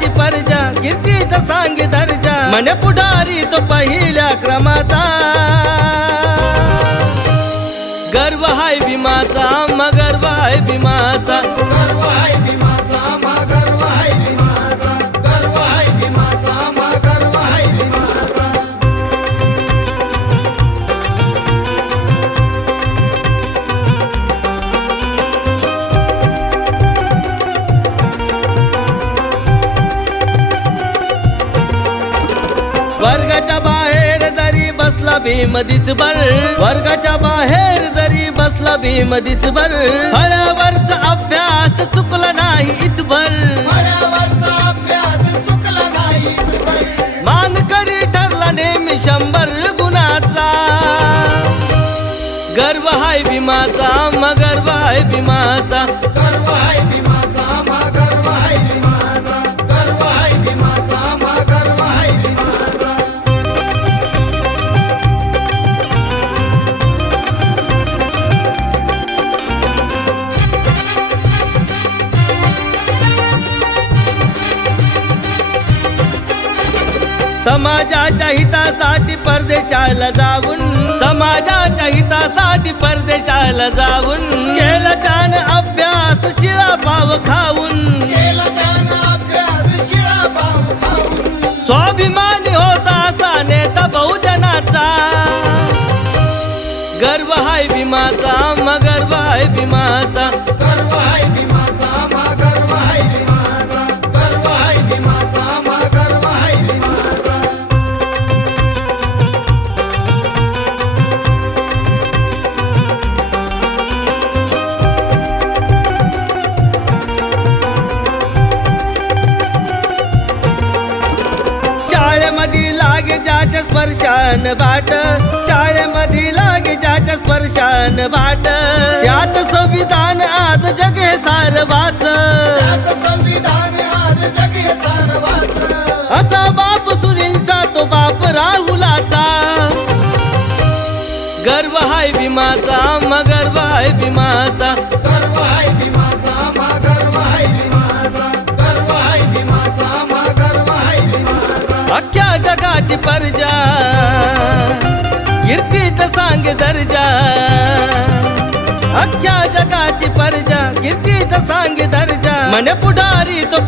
जगाची परजा कीर्तीत सांगे दर्जा म्हणे पुढारी तो पहिल्या क्रमाचा गर्व हाय भीमाचा मग गर्व हाय भीमाचा गर्व हाय भीमाचा मा गर्व हाय भीमाचा गर्व हाय भीमाचा मा गर्व हाय भीमाचा वर्गाच्या बाहेर जरी बसला भीम दिसभर वर्गाच्या बाहेर जरी बसला भीम दिसभर फळ्यावरचा अभ्यास चुकला नाही इतभर फळ्यावरचा अभ्यास चुकला नाही इतभर मानकरी ठरला नेहमी 100 गुणाचा गर्व हाय भीमाचा मग गर्व हाय भीमाचा गर्व हाय भीमाचा मा गर्व हाय भीमाचा गर्व हाय भीमाचा मा गर्व हाय भीमाचा समाजाच्या हितासाठी परदेशाला जाऊन समाजाच्या हितासाठी परदेशाला जाऊन केला त्यानं अभ्यास शिळा पाव खाऊन केला त्यानं अभ्यास शिळा पाव खाऊन स्वाभिमानी होता असा नेता बहुजनाचा गर्व हाय भीमाचा मग गर्व हाय भीमाचा गर्व हाय भीमाचा मा गर्व हाय भीमाचा गर्व हाय भीमाचा मा गर्व हाय भीमाचा शाळेमध्ये लागे ज्याच्या स्पर्शान बाट शाळेमध्ये लागे ज्याच्या स्पर्शान बाट यात संविधान आज जग हे सार वाच त्याचं संविधान आज जग हे सारं वाच असा बाप सुनीलचा तो बाप राहुलाचा गर्व हाय भीमाचा मग गर्व हाय भीमाचा गर्व हाय भीमाचा मा गर्व हाय भीमाचा गर्व हाय भीमाचा मा गर्व हाय भीमाचा अख्ख्या जगाची परजा कीर्तीत सांग दर्जा अख्ख्या जगाची परजा कीर्तीत सांग दर्जा म्हणे पुढारी तो